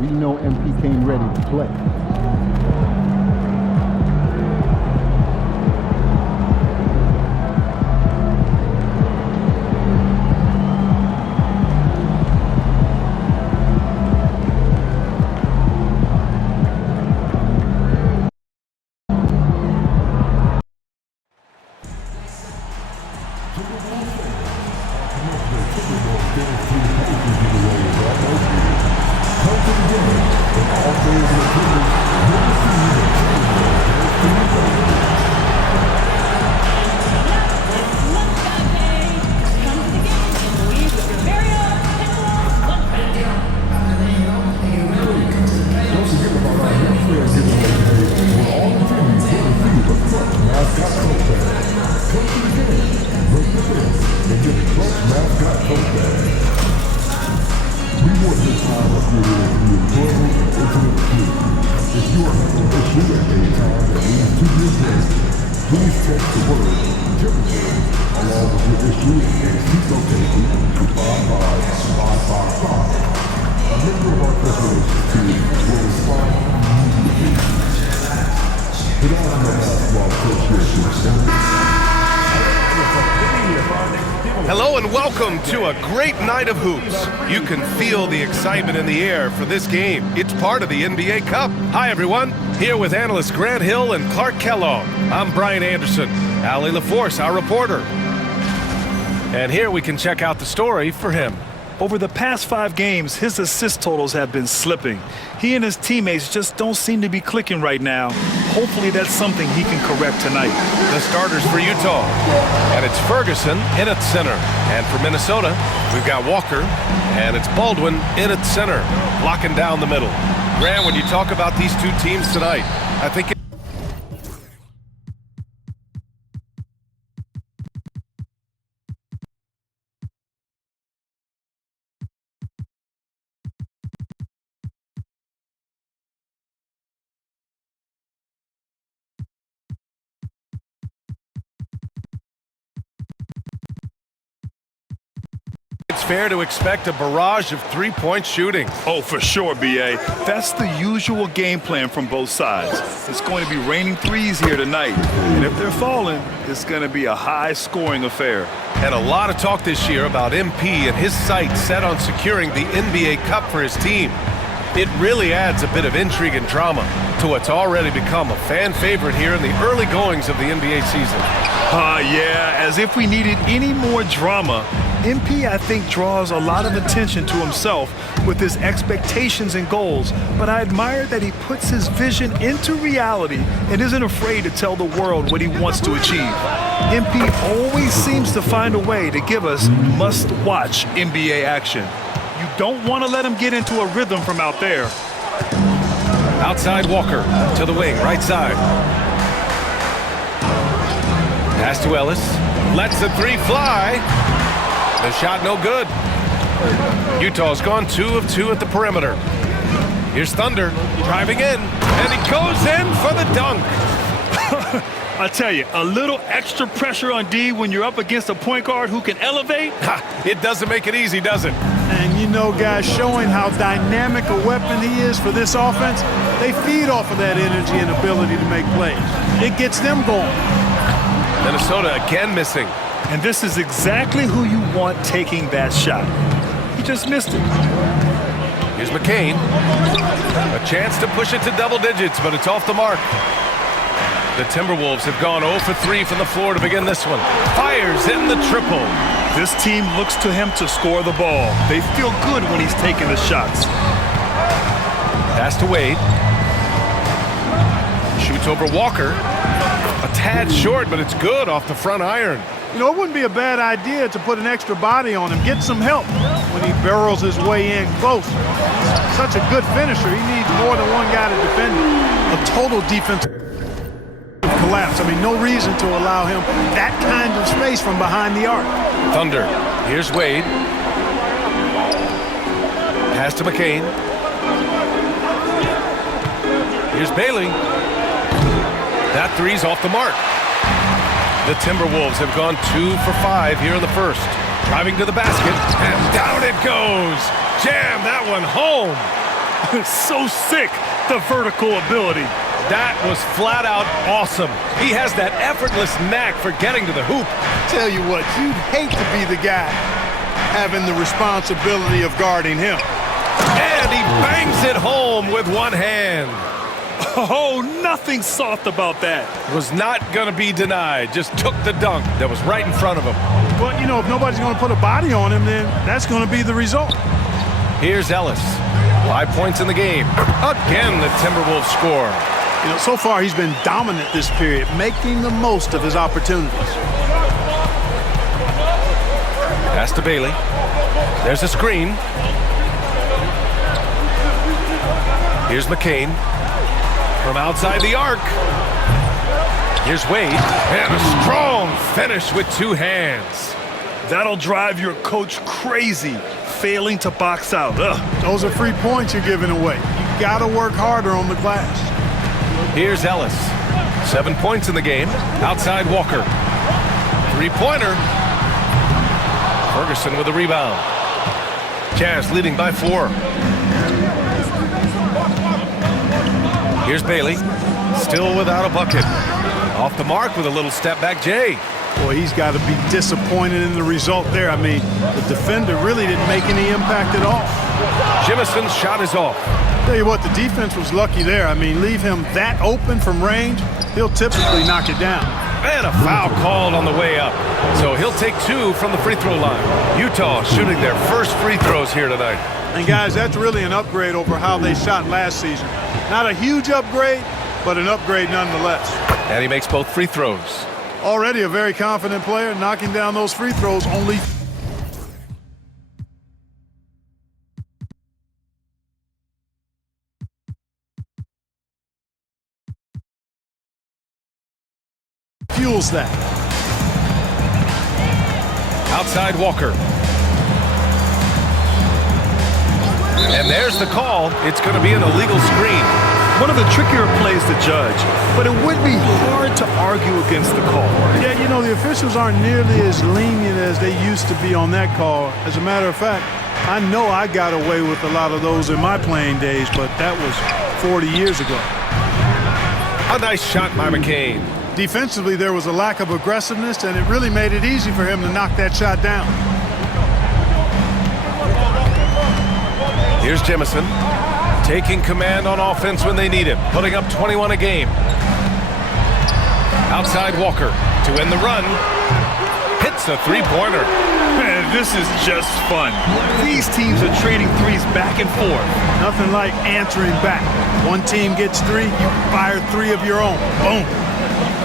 We know MP came ready to play. Please text the word temperature along with your issue and seat location to 55555. A member of our customer team will respond immediately. The National Basketball Association. Hello and welcome to a great night of hoops. You can feel the excitement in the air for this game. It's part of the NBA Cup. Hi everyone, here with analysts Grant Hill and Clark Kellogg. I'm Brian Anderson, Allie LaForce, our reporter. And here we can check out the story for him. Over the past 5 games, his assist totals have been slipping. He and his teammates just don't seem to be clicking right now. Hopefully that's something he can correct tonight. The starters for Utah, and it's Ferguson in at center. And for Minnesota, we've got Walker, and it's Baldwin in at center, blocking down the middle. Grant, when you talk about these two teams tonight, I think it's fair to expect a barrage of three-point shooting. Oh, for sure, B.A. That's the usual game plan from both sides. It's going to be raining threes here tonight. And if they're falling, it's going to be a high-scoring affair. And a lot of talk this year about MP and his sights set on securing the NBA Cup for his team. It really adds a bit of intrigue and drama to what's already become a fan favorite here in the early goings of the NBA season. Yeah, as if we needed any more drama. MP, I think, draws a lot of attention to himself with his expectations and goals, but I admire that he puts his vision into reality and isn't afraid to tell the world what he wants to achieve. MP always seems to find a way to give us must-watch NBA action. You don't want to let him get into a rhythm from out there. Outside Walker to the wing, right side. Pass to Ellis, lets the three fly. The shot no good. Utah's gone 2 of 2 at the perimeter. Here's Thunder driving in, and he goes in for the dunk. I tell you, a little extra pressure on D when you're up against a point guard who can elevate. It doesn't make it easy, does it? And you know, guys, showing how dynamic a weapon he is for this offense, they feed off of that energy and ability to make plays. It gets them going. Minnesota again missing. And this is exactly who you want taking that shot. He just missed it. Here's McCain. A chance to push it to double digits, but it's off the mark. The Timberwolves have gone 0 for 3 from the floor to begin this one. Fires in the triple. This team looks to him to score the ball. They feel good when he's taking the shots. Pass to Wade. Shoots over Walker. A tad short, but it's good off the front iron. You know, it wouldn't be a bad idea to put an extra body on him, get some help when he barrels his way in close. Such a good finisher, he needs more than one guy to defend him. A total defensive collapse. I mean, no reason to allow him that kind of space from behind the arc. Thunder. Here's Wade. Pass to McCain. Here's Bailey. That three's off the mark. The Timberwolves have gone 2 for 5 here in the first. Driving to the basket, and down it goes. Jam that one home. So sick, the vertical ability. That was flat out awesome. He has that effortless knack for getting to the hoop. Tell you what, you'd hate to be the guy having the responsibility of guarding him. And he bangs it home with one hand. Oh, nothing soft about that. Was not going to be denied. Just took the dunk that was right in front of him. But, you know, if nobody's going to put a body on him, then that's going to be the result. Here's Ellis. 5 points in the game. Again, the Timberwolves score. You know, so far he's been dominant this period, making the most of his opportunities. Pass to Bailey. There's a screen. Here's McCain. From outside the arc. Here's Wade. And a strong finish with two hands. That'll drive your coach crazy, failing to box out. Ugh. Those are free points you're giving away. You got to work harder on the glass. Here's Ellis. 7 points in the game. Outside Walker. Three-pointer. Ferguson with a rebound. Jazz leading by 4. Here's Bailey. Still without a bucket. Off the mark with a little step back, Jay. Boy, he's got to be disappointed in the result there. I mean, the defender really didn't make any impact at all. Jimison's shot is off. Tell you what, the defense was lucky there. I mean, leave him that open from range, he'll typically knock it down. And a foul called on the way up. So he'll take 2 from the free throw line. Utah shooting their first free throws here tonight. And guys, that's really an upgrade over how they shot last season. Not a huge upgrade, but an upgrade nonetheless. And he makes both free throws. Already a very confident player, knocking down those free throws only. Fuels that. Outside Walker. And there's the call. It's going to be an illegal screen. One of the trickier plays to judge, but it would be hard to argue against the call. Yeah, you know, the officials aren't nearly as lenient as they used to be on that call. As a matter of fact, I know I got away with a lot of those in my playing days, but that was 40 years ago. A nice shot by McCain. Defensively, there was a lack of aggressiveness, and it really made it easy for him to knock that shot down. Here's Jemison, taking command on offense when they need him, putting up 21 a game. Outside Walker to end the run. Hits the three-pointer. Man, this is just fun. These teams are trading threes back and forth. Nothing like answering back. One team gets 3, you fire 3 of your own. Boom.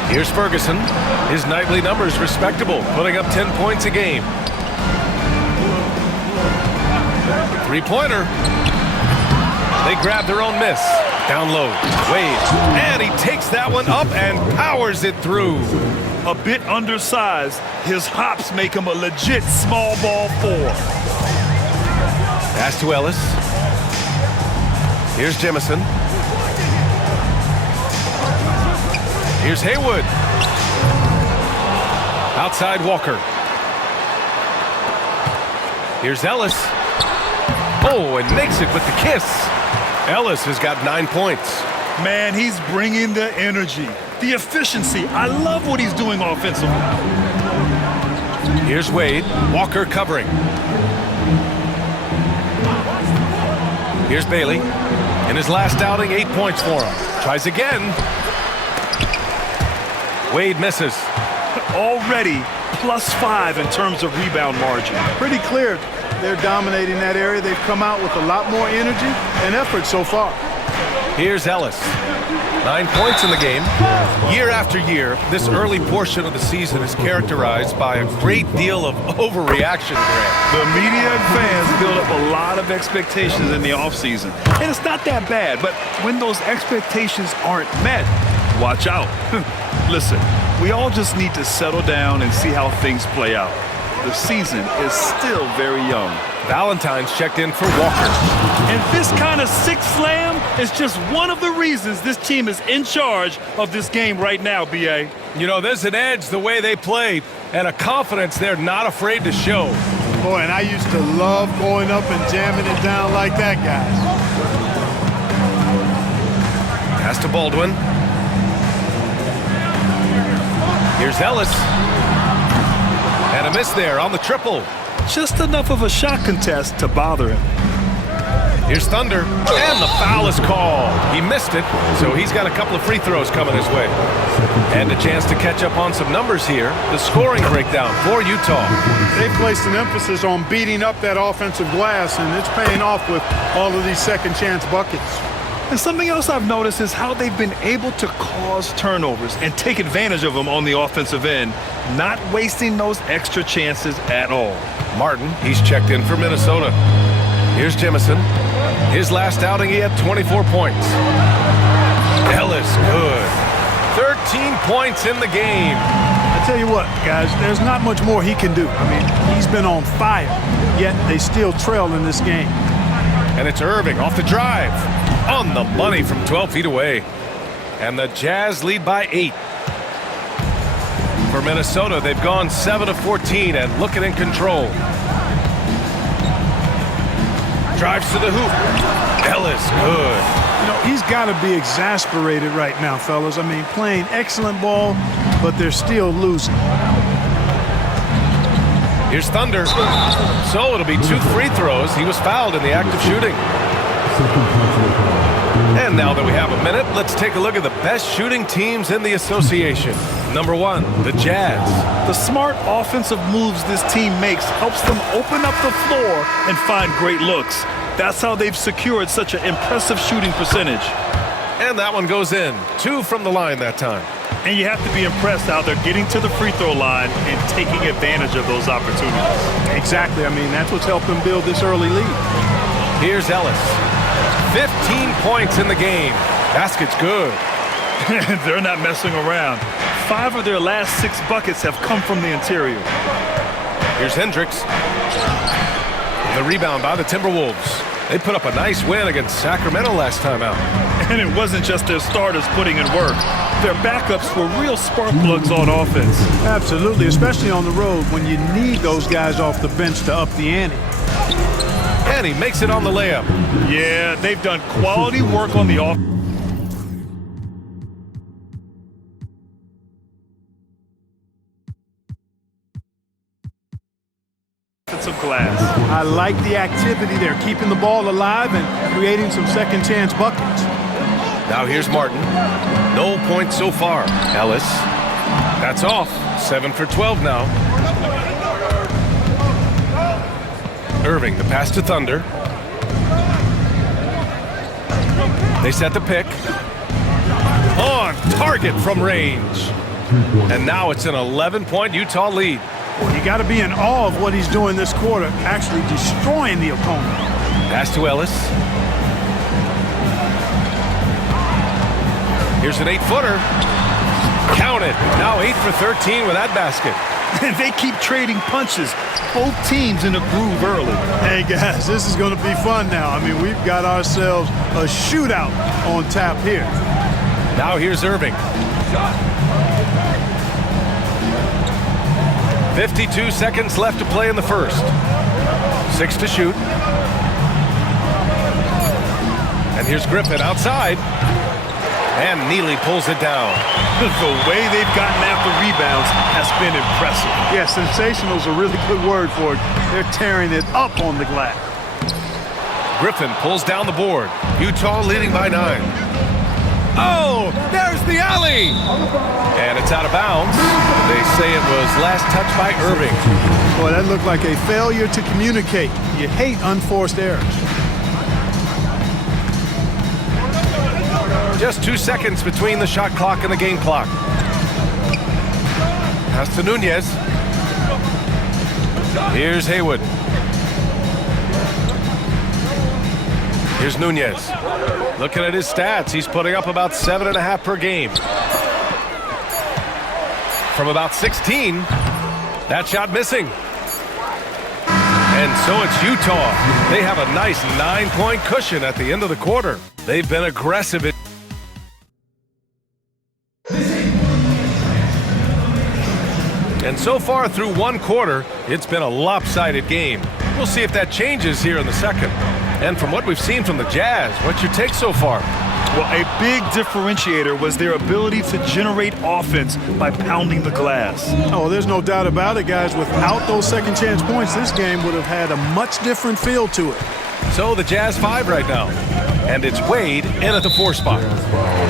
Here's Ferguson. His nightly numbers respectable, putting up 10 points a game. Three-pointer. They grab their own miss. Down low. Wade. And he takes that one up and powers it through. A bit undersized, his hops make him a legit small ball 4. Pass to Ellis. Here's Jemison. Here's Haywood. Outside Walker. Here's Ellis. Oh, and makes it with the kiss. Ellis has got 9 points. Man, he's bringing the energy, the efficiency. I love what he's doing offensively. Here's Wade. Walker covering. Here's Bailey. In his last outing, 8 points for him. Tries again. Wade misses. Already +5 in terms of rebound margin. Pretty clear they're dominating that area. They've come out with a lot more energy and effort so far. Here's Ellis. 9 points in the game. Year after year, this early portion of the season is characterized by a great deal of overreaction, Grant. The media and fans build up a lot of expectations in the offseason. And it's not that bad, but when those expectations aren't met, watch out. Listen, we all just need to settle down and see how things play out. The season is still very young. Valentine's checked in for Walker. And this kind of sick slam is just one of the reasons this team is in charge of this game right now, B.A. You know, there's an edge the way they play and a confidence they're not afraid to show. Boy, and I used to love going up and jamming it down like that, guys. Pass to Baldwin. Here's Ellis. And a miss there on the triple. Just enough of a shot contest to bother him. Here's Thunder, and the foul is called. He missed it, so he's got a couple of free throws coming his way. And a chance to catch up on some numbers here. The scoring breakdown for Utah. They placed an emphasis on beating up that offensive glass, and it's paying off with all of these second chance buckets. And something else I've noticed is how they've been able to cause turnovers and take advantage of them on the offensive end, not wasting those extra chances at all. Martin, he's checked in for Minnesota. Here's Jemison. His last outing, he had 24 points. Ellis, good. 13 points in the game. I tell you what, guys, there's not much more he can do. I mean, he's been on fire, yet they still trail in this game. And it's Irving off the drive. On the money from 12 feet away. And the Jazz lead by 8. For Minnesota, they've gone 7 of 14 and looking in control. Drives to the hoop. Ellis, good. You know, he's got to be exasperated right now, fellas. I mean, playing excellent ball, but they're still losing. Here's Thunder. So it'll be 2 free throws. He was fouled in the act of shooting. And now that we have a minute, let's take a look at the best shooting teams in the association. Number 1, the Jazz. The smart offensive moves this team makes helps them open up the floor and find great looks. That's how they've secured such an impressive shooting percentage. And that one goes in. 2 from the line that time. And you have to be impressed how they're getting to the free throw line and taking advantage of those opportunities. Exactly. I mean, that's what's helped them build this early lead. Here's Ellis. 15 points in the game. Basket's good. They're not messing around. 5 of their last 6 buckets have come from the interior. Here's Hendricks. The rebound by the Timberwolves. They put up a nice win against Sacramento last time out. And it wasn't just their starters putting in work. Their backups were real spark plugs on offense. Absolutely, especially on the road when you need those guys off the bench to up the ante. And he makes it on the layup. Yeah, they've done quality work on the offense. Of glass. I like the activity. They're keeping the ball alive and creating some second chance buckets. Now here's Martin. No points so far. Ellis. That's off. 7 for 12 now. Irving, the pass to Thunder. They set the pick. On target from range. And now it's an 11-point Utah lead. Well, you got to be in awe of what he's doing this quarter, actually destroying the opponent. Pass to Ellis. Here's an 8-footer. Count it. Now 8 for 13 with that basket. And they keep trading punches. Both teams in a groove early. Hey, guys, this is going to be fun now. I mean, we've got ourselves a shootout on tap here. Now here's Irving. 52 seconds left to play in the first. 6 to shoot. And here's Griffin outside. And Neely pulls it down. The way they've gotten after rebounds has been impressive. Yeah, sensational is a really good word for it. They're tearing it up on the glass. Griffin pulls down the board. Utah leading by 9. Oh, there's the alley! And it's out of bounds. They say it was last touched by Irving. Boy, that looked like a failure to communicate. You hate unforced errors. Just 2 seconds between the shot clock and the game clock. Pass to Nunez. Here's Haywood. Here's Nunez. Looking at his stats, he's putting up about 7.5 per game. From about 16, that shot missing. And so it's Utah. They have a nice 9-point cushion at the end of the quarter. They've been aggressive. And so far through one quarter, it's been a lopsided game. We'll see if that changes here in the second. And from what we've seen from the Jazz, what's your take so far? Well, a big differentiator was their ability to generate offense by pounding the glass. Oh, there's no doubt about it, guys. Without those second chance points, this game would have had a much different feel to it. So the Jazz 5 right now. And it's Wade in at the 4 spot. Jazz foul.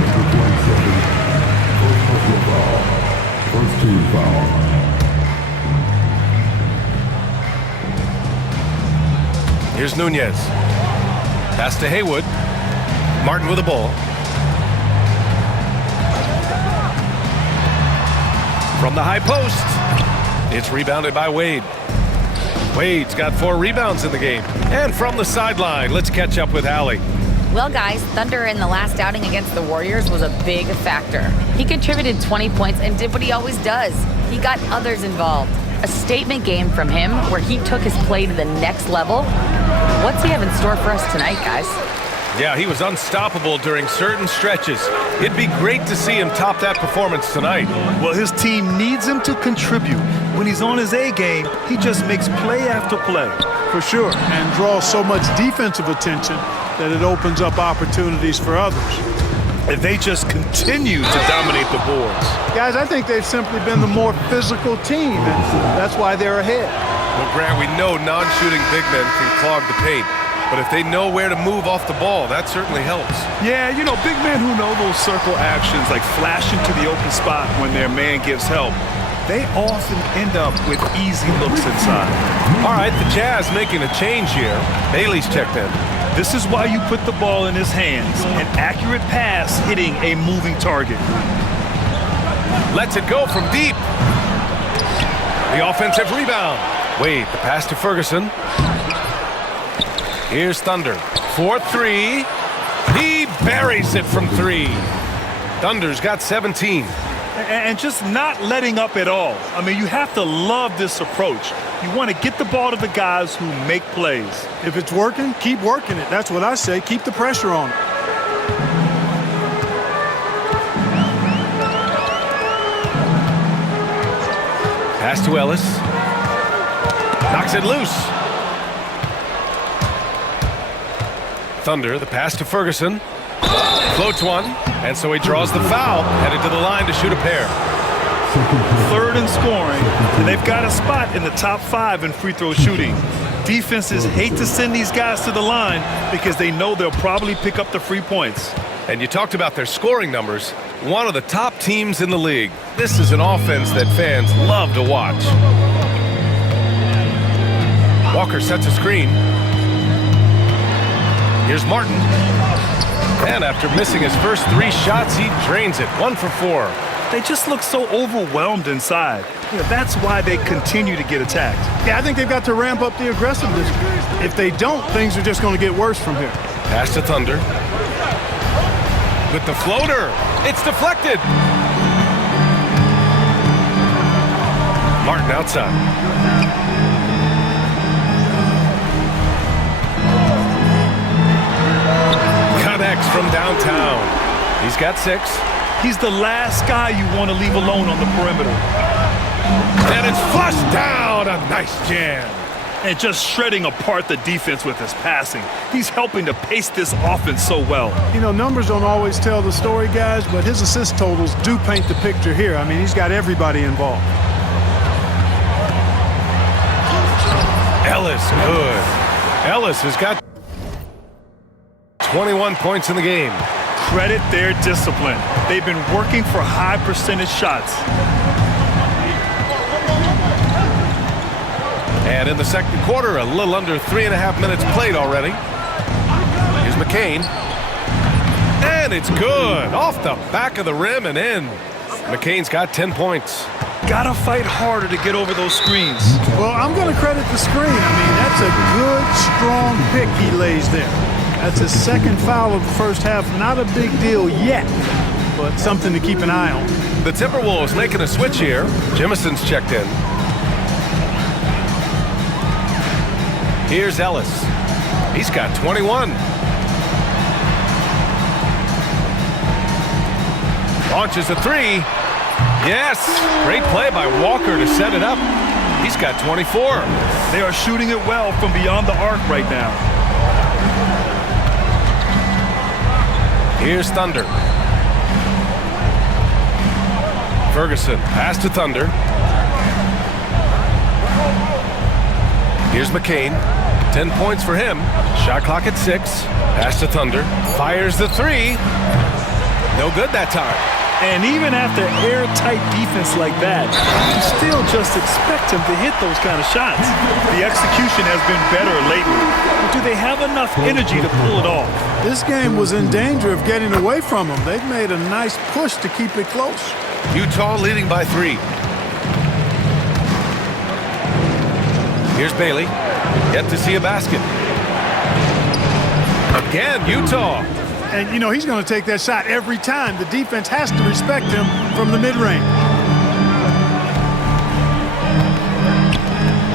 Number 27. First personal foul. First team foul. Here's Nunez. Pass to Haywood. Martin with the ball. From the high post. It's rebounded by Wade. Wade's got 4 rebounds in the game. And from the sideline, let's catch up with Allie. Well, guys, Thunder in the last outing against the Warriors was a big factor. He contributed 20 points and did what he always does. He got others involved. A statement game from him where he took his play to the next level. What's he have in store for us tonight, guys? Yeah, he was unstoppable during certain stretches. It'd be great to see him top that performance tonight. Well, his team needs him to contribute. When he's on his A game, he just makes play after play. For sure, and draws so much defensive attention that it opens up opportunities for others. And they just continue to dominate the boards. Guys, I think they've simply been the more physical team, and that's why they're ahead. Well, Grant, we know non-shooting big men can clog the paint. But if they know where to move off the ball, that certainly helps. Yeah, you know, big men who know those circle actions, like flashing to the open spot when their man gives help, they often end up with easy looks inside. All right, the Jazz making a change here. Bailey's checked in. This is why you put the ball in his hands. An accurate pass hitting a moving target. Lets it go from deep. The offensive rebound. Wade, the pass to Ferguson. Here's Thunder. 4-3. He buries it from 3. Thunder's got 17. And just not letting up at all. I mean, you have to love this approach. You want to get the ball to the guys who make plays. If it's working, keep working it. That's what I say. Keep the pressure on it. Pass to Ellis. Knocks it loose. Thunder, the pass to Ferguson. Floats one, and so he draws the foul, headed to the line to shoot a pair. Third in scoring, and they've got a spot in the top 5 in free throw shooting. Defenses hate to send these guys to the line because they know they'll probably pick up the free points. And you talked about their scoring numbers. One of the top teams in the league. This is an offense that fans love to watch. Walker sets a screen. Here's Martin. And after missing his first 3 shots, he drains it. 1 for 4. They just look so overwhelmed inside. You know, that's why they continue to get attacked. Yeah, I think they've got to ramp up the aggressiveness. If they don't, things are just going to get worse from here. Pass to Thunder. With the floater. It's deflected. Martin outside. Connects from downtown. He's got 6. He's the last guy you want to leave alone on the perimeter. And it's flushed down. A nice jam. And just shredding apart the defense with his passing. He's helping to pace this offense so well. You know, numbers don't always tell the story, guys, but his assist totals do paint the picture here. I mean, he's got everybody involved. Ellis, good. Ellis has got 21 points in the game. Credit their discipline. They've been working for high percentage shots. And in the second quarter, a little under 3.5 minutes played already. Here's McCain. And it's good. Off the back of the rim and in. McCain's got 10 points. Gotta fight harder to get over those screens. Well, I'm going to credit the screen. I mean, that's a good, strong pick he lays there. That's his second foul of the first half. Not a big deal yet, but something to keep an eye on. The Timberwolves making a switch here. Jimison's checked in. Here's Ellis. He's got 21. Launches a 3. Yes! Great play by Walker to set it up. He's got 24. They are shooting it well from beyond the arc right now. Here's Thunder. Ferguson, pass to Thunder. Here's McCain. 10 points for him. Shot clock at 6. Pass to Thunder. Fires the 3. No good that time. And even after airtight defense like that, you still just expect him to hit those kind of shots. The execution has been better lately. But do they have enough energy to pull it off? This game was in danger of getting away from them. They've made a nice push to keep it close. Utah leading by 3. Here's Bailey. Yet to see a basket. Again, Utah. And, you know, he's going to take that shot every time. The defense has to respect him from the mid-range.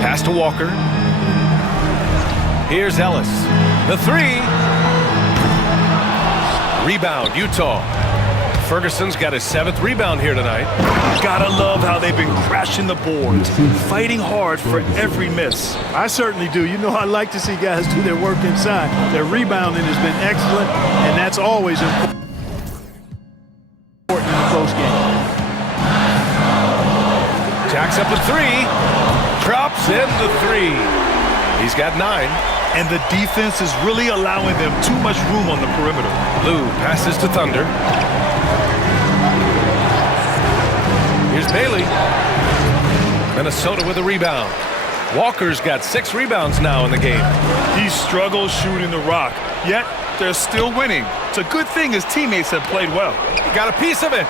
Pass to Walker. Here's Ellis. The 3. Rebound, Utah. Ferguson's got his 7th rebound here tonight. Gotta love how they've been crashing the boards, fighting hard for every miss. I certainly do. You know, I like to see guys do their work inside. Their rebounding has been excellent, and that's always important in a close game. Jacks up a 3. Drops in the 3. He's got 9. And the defense is really allowing them too much room on the perimeter. Lou passes to Thunder. Here's Bailey. Minnesota with a rebound. Walker's got 6 rebounds now in the game. He struggles shooting the rock, yet they're still winning. It's a good thing his teammates have played well. He got a piece of it.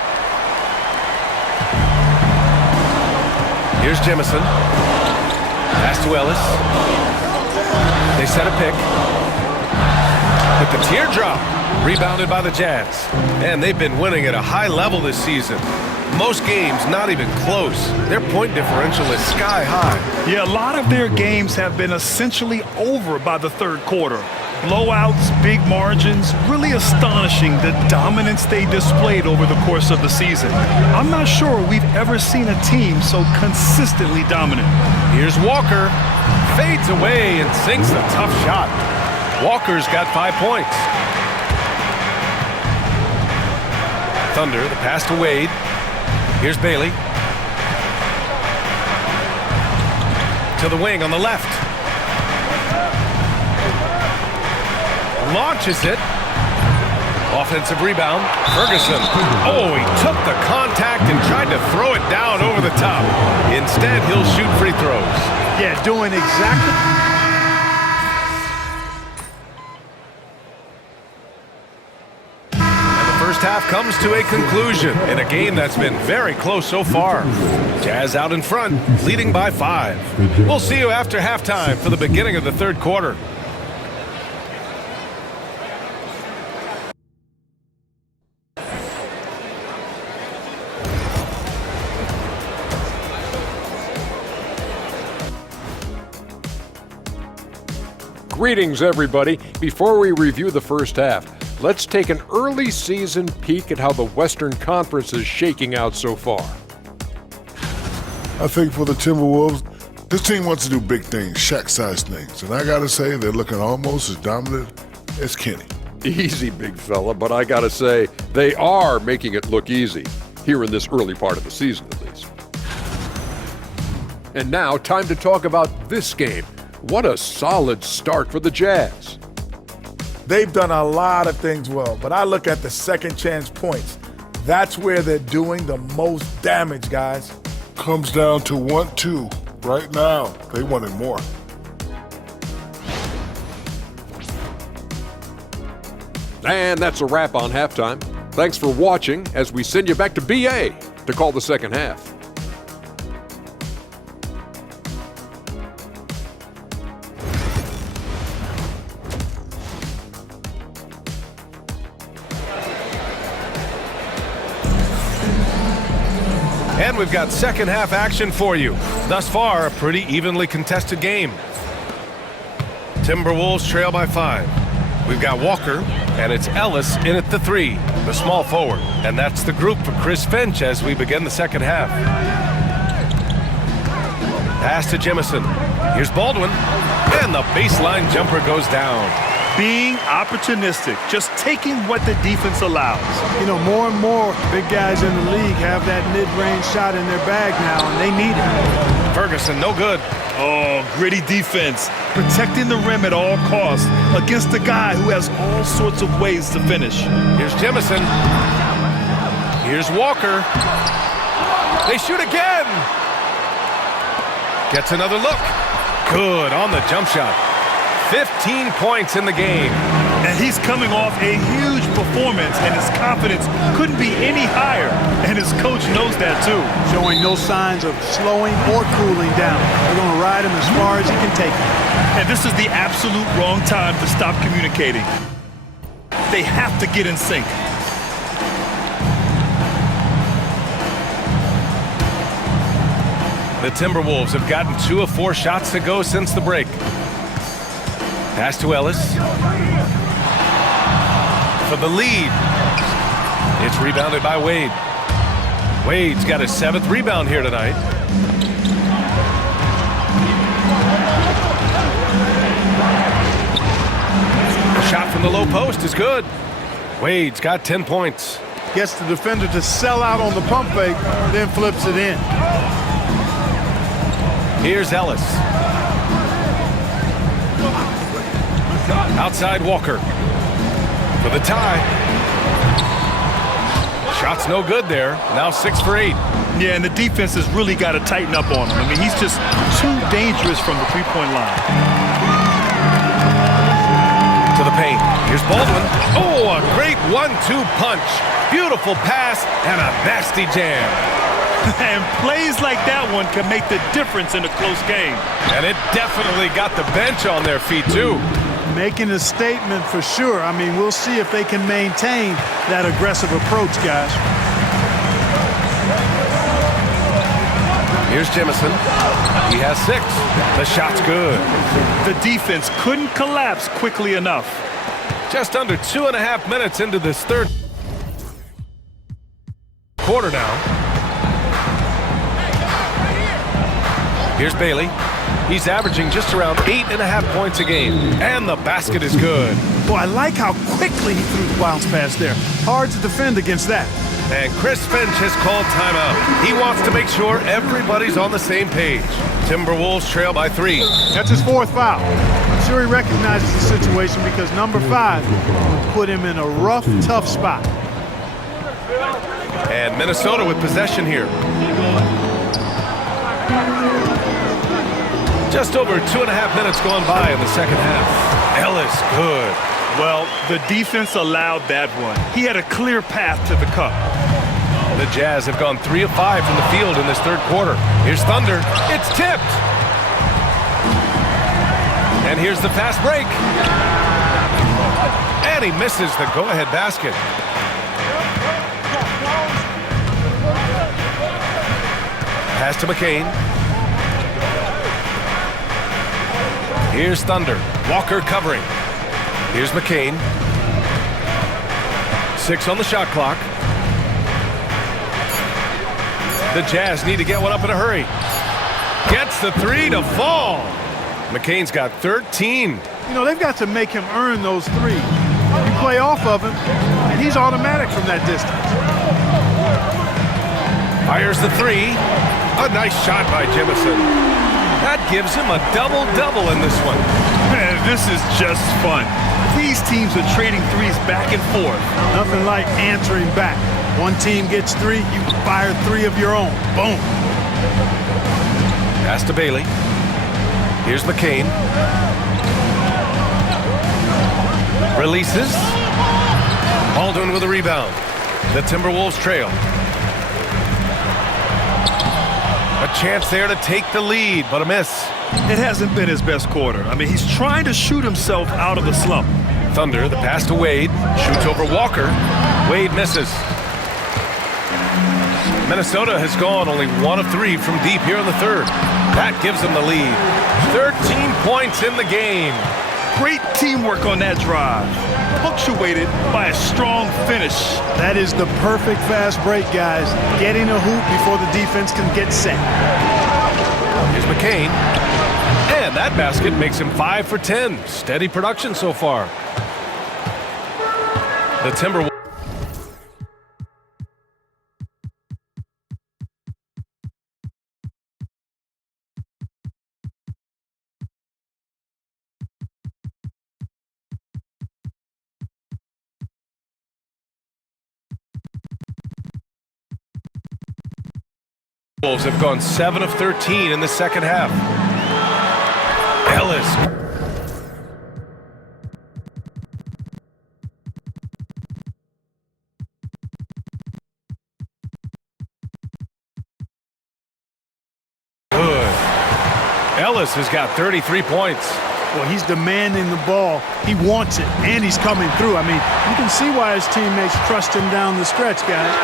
Here's Jemison. Pass to Ellis. They set a pick. With the teardrop. Rebounded by the Jazz. And they've been winning at a high level this season. Most games not even close. Their point differential is sky high. Yeah, a lot of their games have been essentially over by the third quarter. Blowouts, big margins, really astonishing the dominance they displayed over the course of the season. I'm not sure we've ever seen a team so consistently dominant. Here's Walker. Fades away and sinks a tough shot. Walker's got 5 points. Thunder, the pass to Wade. Here's Bailey. To the wing on the left. Launches it. Offensive rebound. Ferguson. Oh, he took the contact and tried to throw it down over the top. Instead, he'll shoot free throws. Yeah, doing exactly. First half comes to a conclusion in a game that's been very close so far. Jazz out in front, leading by 5. We'll see you after halftime for the beginning of the third quarter. Greetings, everybody. Before we review the first half, let's take an early season peek at how the Western Conference is shaking out so far. I think for the Timberwolves, this team wants to do big things, Shaq-sized things. And I got to say, they're looking almost as dominant as Kenny. Easy, big fella, but I gotta say, they are making it look easy, here in this early part of the season at least. And now, time to talk about this game. What a solid start for the Jazz. They've done a lot of things well, but I look at the second chance points. That's where they're doing the most damage, guys. Comes down to 1-2 right now. They wanted more. And that's a wrap on halftime. Thanks for watching as we send you back to BA to call the second half. And we've got second half action for you. Thus far, a pretty evenly contested game. Timberwolves trail by 5. We've got Walker, and it's Ellis in at the 3, the small forward. And that's the group for Chris Finch as we begin the second half. Pass to Jemison. Here's Baldwin, and the baseline jumper goes down. Being opportunistic, just taking what the defense allows. You know, more and more big guys in the league have that mid-range shot in their bag now, and they need it. Ferguson, no good. Oh, gritty defense. Protecting the rim at all costs against a guy who has all sorts of ways to finish. Here's Jemison. Here's Walker. They shoot again. Gets another look. Good on the jump shot. 15 points in the game. And he's coming off a huge performance, and his confidence couldn't be any higher. And his coach knows that, too. Showing no signs of slowing or cooling down. They're going to ride him as far as he can take him. And this is the absolute wrong time to stop communicating. They have to get in sync. The Timberwolves have gotten 2 of 4 shots to go since the break. Pass to Ellis. For the lead. It's rebounded by Wade. Wade's got his 7th rebound here tonight. A shot from the low post is good. Wade's got 10 points. Gets the defender to sell out on the pump fake, then flips it in. Here's Ellis. Outside Walker. For the tie. Shot's no good there. Now 6 for 8. Yeah, and the defense has really got to tighten up on him. I mean, he's just too dangerous from the three-point line. To the paint. Here's Baldwin. Oh, a great 1-2 punch. Beautiful pass and a nasty jam. And plays like that one can make the difference in a close game. And it definitely got the bench on their feet, too. Making a statement for sure. I mean, we'll see if they can maintain that aggressive approach, guys. Here's Jemison. He has 6. The shot's good. The defense couldn't collapse quickly enough. Just under 2.5 minutes into this third quarter now. Here's Bailey. He's averaging just around 8.5 points a game. And the basket is good. Boy, I like how quickly he threw the bounce pass there. Hard to defend against that. And Chris Finch has called timeout. He wants to make sure everybody's on the same page. Timberwolves trail by 3. That's his 4th foul. I'm sure he recognizes the situation because number 5 put him in a rough, tough spot. And Minnesota with possession here. Just over 2.5 minutes gone by in the second half. Ellis, good. Well, the defense allowed that one. He had a clear path to the cup. The Jazz have gone 3 of 5 from the field in this third quarter. Here's Thunder. It's tipped. And here's the fast break. And he misses the go-ahead basket. Pass to McCain. Here's Thunder. Walker covering. Here's McCain. 6 on the shot clock. The Jazz need to get one up in a hurry. Gets the 3 to fall. McCain's got 13. You know, they've got to make him earn those 3s. You play off of him, and he's automatic from that distance. Fires the 3. A nice shot by Jemison. That gives him a double-double in this one. Man, this is just fun. These teams are trading 3s back and forth. Nothing like answering back. One team gets 3, you fire 3 of your own. Boom. Pass to Bailey. Here's McCain. Releases. Baldwin with a rebound. The Timberwolves trail. A chance there to take the lead, but a miss. It hasn't been his best quarter. I mean, he's trying to shoot himself out of the slump. Thunder, the pass to Wade. Shoots over Walker. Wade misses. Minnesota has gone only 1 of 3 from deep here in the third. That gives them the lead. 13 points in the game. Great teamwork on that drive, punctuated by a strong finish. That is the perfect fast break, guys. Getting a hoop before the defense can get set. Here's McCain. And that basket makes him 5 for 10. Steady production so far. The Timberwolves. Wolves have gone 7 of 13 in the second half. Ellis. Good. Ellis has got 33 points. Well, he's demanding the ball. He wants it, and he's coming through. I mean, you can see why his teammates trust him down the stretch, guys.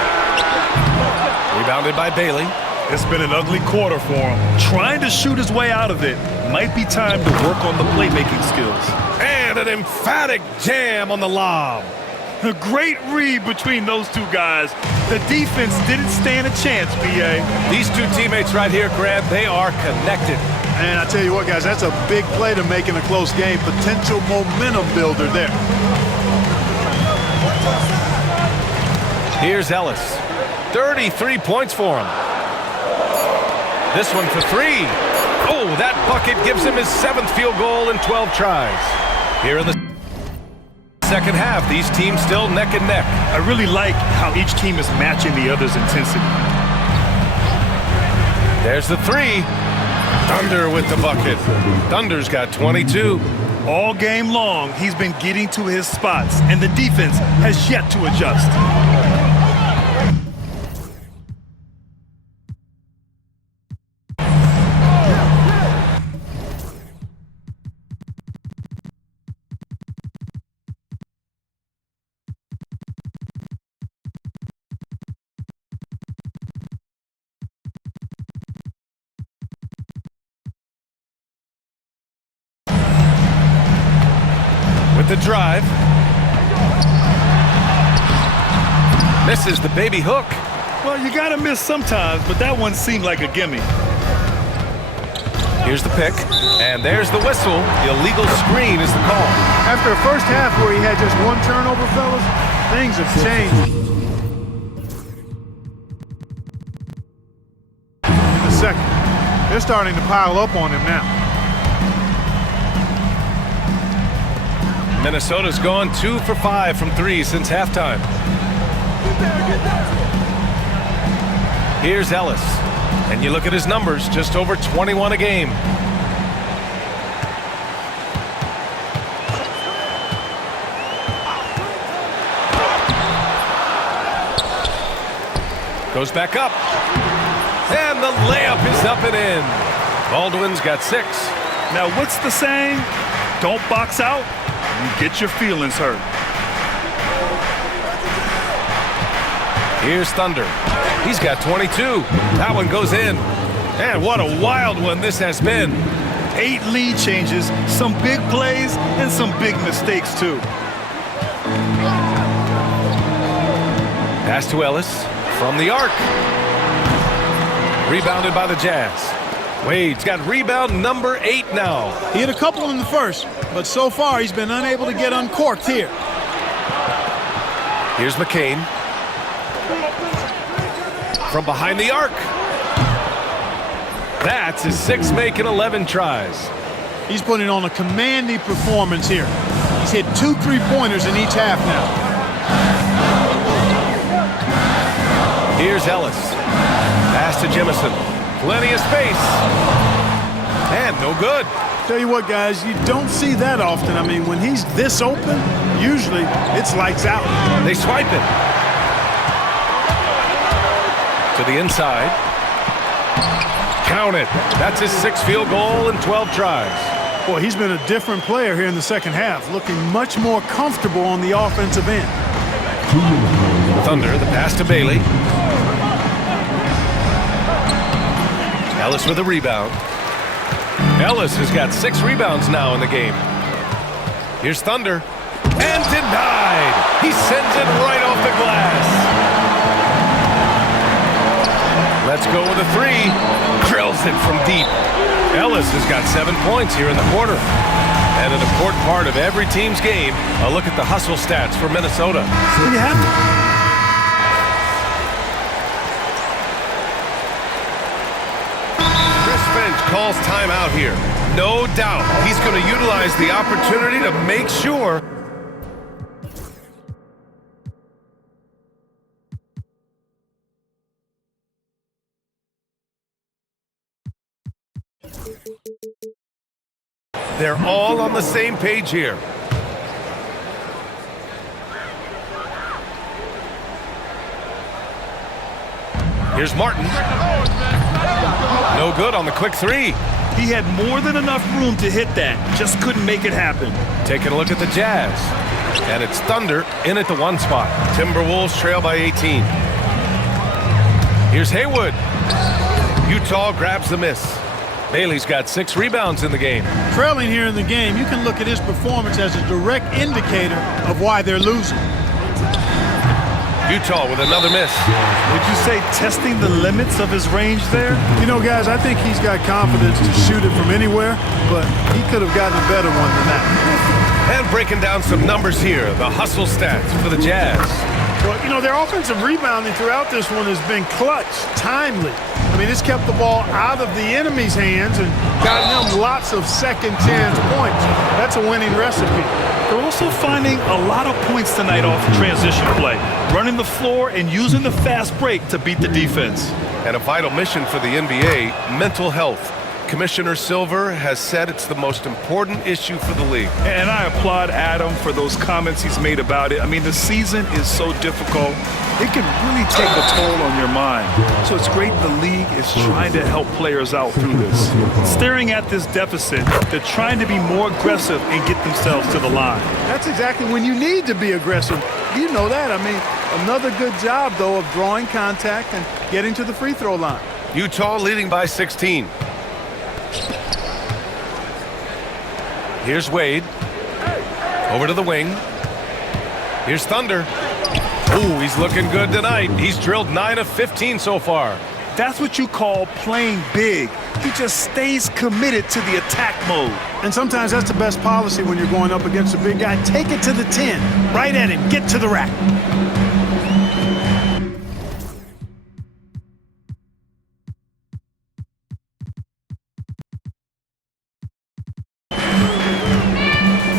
Rebounded by Bailey. It's been an ugly quarter for him. Trying to shoot his way out of it. Might be time to work on the playmaking skills. And an emphatic jam on the lob. A great read between those two guys. The defense didn't stand a chance, B.A. These two teammates right here, Grant, they are connected. And I tell you what, guys, that's a big play to make in a close game. Potential momentum builder there. Here's Ellis. 33 points for him. This one for 3. Oh, that bucket gives him his 7th field goal in 12 tries. Here in the second half, these teams still neck and neck. I really like how each team is matching the other's intensity. There's the 3. Thunder with the bucket. Thunder's got 22. All game long, he's been getting to his spots, and the defense has yet to adjust. With the drive. Misses the baby hook. Well, you gotta miss sometimes, but that one seemed like a gimme. Here's the pick, and there's the whistle. The illegal screen is the call. After a first half where he had just one turnover, fellas, things have changed. In the second, they're starting to pile up on him now. Minnesota's gone 2 for 5 from 3 since halftime. Here's Ellis. And you look at his numbers, just over 21 a game. Goes back up. And the layup is up and in. Baldwin's got 6. Now, what's the saying? Don't box out. You get your feelings hurt. Here's Thunder. He's got 22. That one goes in. And what a wild one this has been. 8 lead changes, some big plays, and some big mistakes, too. Pass to Ellis from the arc. Rebounded by the Jazz. Wade's got rebound number 8 now. He hit a couple in the first, but so far he's been unable to get uncorked here. Here's McCain. From behind the arc. That's his 6th make in 11 tries. He's putting on a commanding performance here. He's hit 2 3-pointers in each half now. Here's Ellis. Pass to Jemison. Plenty of space. And no good. Tell you what, guys, you don't see that often. I mean, when he's this open, usually it's lights out. They swipe it. To the inside. Count it. That's his 6th field goal in 12 tries. Boy, he's been a different player here in the second half, looking much more comfortable on the offensive end. Thunder, the pass to Bailey. Ellis with a rebound. Ellis has got 6 rebounds now in the game. Here's Thunder. And denied. He sends it right off the glass. Let's go with a 3. Drills it from deep. Ellis has got 7 points here in the quarter. And an important part of every team's game, a look at the hustle stats for Minnesota. You have to. Calls timeout here. No doubt he's going to utilize the opportunity to make sure they're all on the same page here. Here's Martin. No good on the quick three. He had more than enough room to hit that. Just couldn't make it happen. Taking a look at the Jazz. And it's Thunder in at the 1 spot. Timberwolves trail by 18. Here's Haywood. Utah grabs the miss. Bailey's got 6 rebounds in the game. Trailing here in the game, you can look at his performance as a direct indicator of why they're losing. Utah with another miss. Would you say testing the limits of his range there? You know, guys, I think he's got confidence to shoot it from anywhere, but he could have gotten a better one than that. And breaking down some numbers here, the hustle stats for the Jazz. Well, you know, their offensive rebounding throughout this one has been clutch, timely. I mean, it's kept the ball out of the enemy's hands and gotten them lots of second chance points. That's a winning recipe. They're also finding a lot of points tonight off transition play, running the floor and using the fast break to beat the defense. And a vital mission for the NBA, mental health. Commissioner Silver has said it's the most important issue for the league. And I applaud Adam for those comments he's made about it. I mean, the season is so difficult. It can really take a toll on your mind. So it's great the league is trying to help players out through this. Staring at this deficit, they're trying to be more aggressive and get themselves to the line. That's exactly when you need to be aggressive. You know that. I mean, another good job, though, of drawing contact and getting to the free throw line. Utah leading by 16. Here's Wade. Over to the wing. Here's Thunder. Ooh, he's looking good tonight. He's drilled 9 of 15 so far. That's what you call playing big. He just stays committed to the attack mode. And sometimes that's the best policy when you're going up against a big guy. Take it to the 10. Right at him. Get to the rack.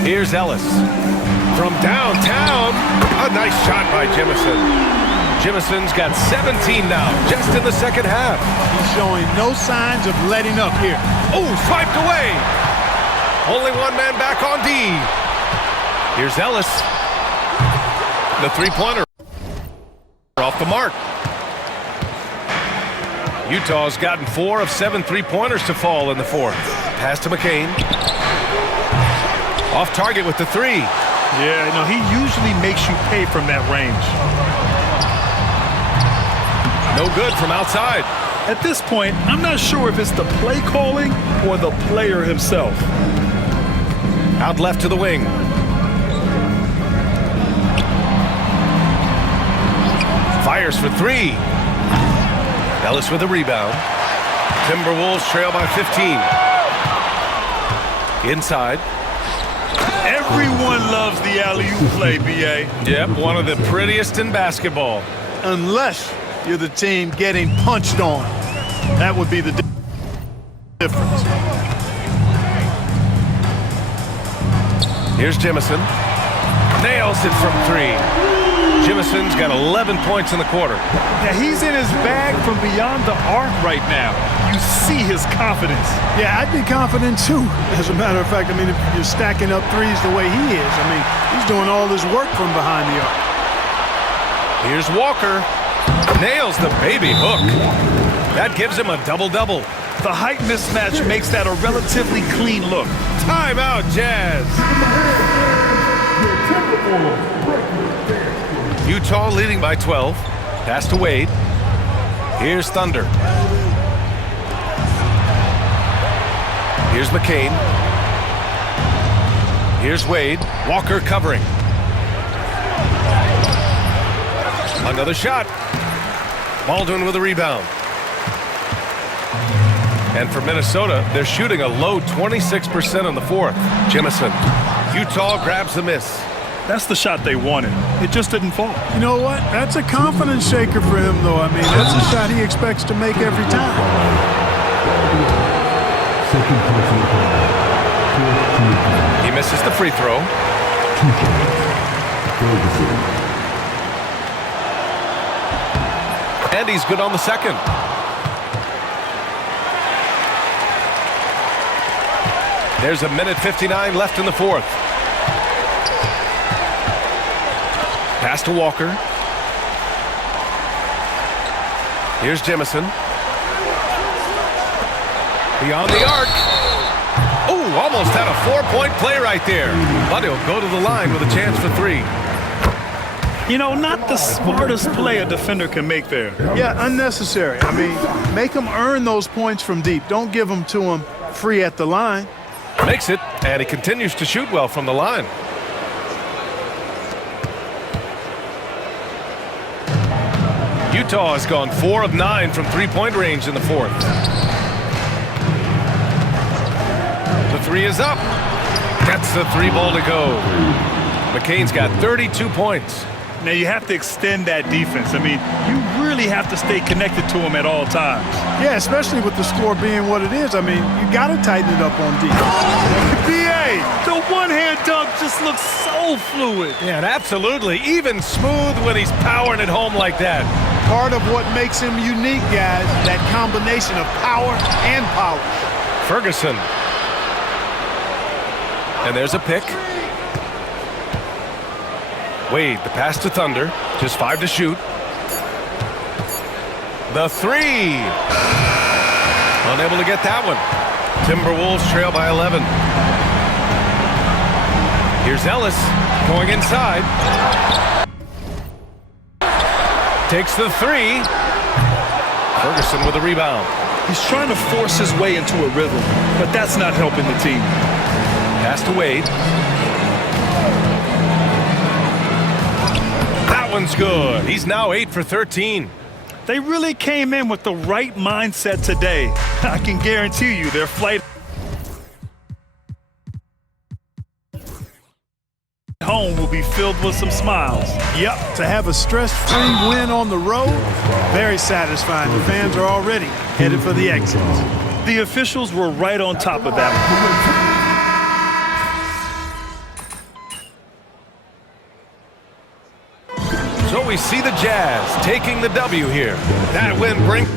Here's Ellis. From downtown, a nice shot by Jemison. Jemison's got 17 now, just in the second half. He's showing no signs of letting up here. Oh, swiped away. Only one man back on D. Here's Ellis. The three-pointer off the mark. Utah's gotten 4 of 7 three-pointers to fall in the fourth. Pass to McCain. Off target with the 3. Yeah, no, he usually makes you pay from that range. No good from outside. At this point, I'm not sure if it's the play calling or the player himself. Out left to the wing. Fires for 3. Ellis with a rebound. Timberwolves trail by 15. Inside. Everyone loves the alley-oop play, B.A. Yep, one of the prettiest in basketball. Unless you're the team getting punched on. That would be the difference. Here's Jemison. Nails it from 3. Jemison's got 11 points in the quarter. Yeah, he's in his bag from beyond the arc right now. You see his confidence. Yeah, I'd be confident too. As a matter of fact, I mean, if you're stacking up threes the way he is, I mean, he's doing all his work from behind the arc. Here's Walker. Nails the baby hook. That gives him a double-double. The height mismatch makes that a relatively clean look. Timeout, Jazz. Utah leading by 12. Pass to Wade. Here's Thunder. Here's McCain. Here's Wade. Walker covering. Another shot. Baldwin with a rebound. And for Minnesota, they're shooting a low 26% in the fourth. Jemison. Utah grabs the miss. That's the shot they wanted. It just didn't fall. You know what? That's a confidence shaker for him, though. I mean, that's a shot he expects to make every time. He misses the free throw. And he's good on the second. There's a minute 59 left in the fourth. Pass to Walker. Here's Jemison. Beyond the arc. Oh, almost had a 4-point play right there. But he'll go to the line with a chance for three. You know, not the smartest play a defender can make there. Yeah, unnecessary. I mean, make him earn those points from deep. Don't give them to him free at the line. Makes it, and he continues to shoot well from the line. Utah has gone 4 of 9 from three-point range in the fourth. The three is up. That's the three ball to go. McCain's got 32 points. Now you have to extend that defense. I mean, you really have to stay connected to him at all times. Yeah, especially with the score being what it is. I mean, you got to tighten it up on defense. B.A., the one-hand dunk just looks so fluid. Yeah, and absolutely. Even smooth when he's powering it home like that. Part of what makes him unique, guys, that combination of power and polish. Ferguson. And there's a pick. Wade, the pass to Thunder. Just 5 to shoot. The three. Unable to get that one. Timberwolves trail by 11. Here's Ellis going inside. Takes the three. Ferguson with a rebound. He's trying to force his way into a rhythm, but that's not helping the team. Pass to Wade. That one's good. He's now 8 for 13. They really came in with the right mindset today. I can guarantee you their flight home will be filled with some smiles. Yep, to have a stress-free win on the road, very satisfying. The fans are already headed for the exits. The officials were right on top of that. So we see the Jazz taking the W here. That win brings...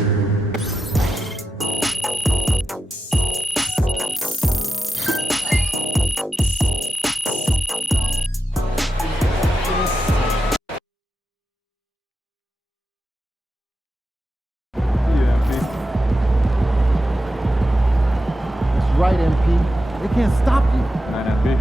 That's right, MP. They can't stop you. MP.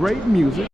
great music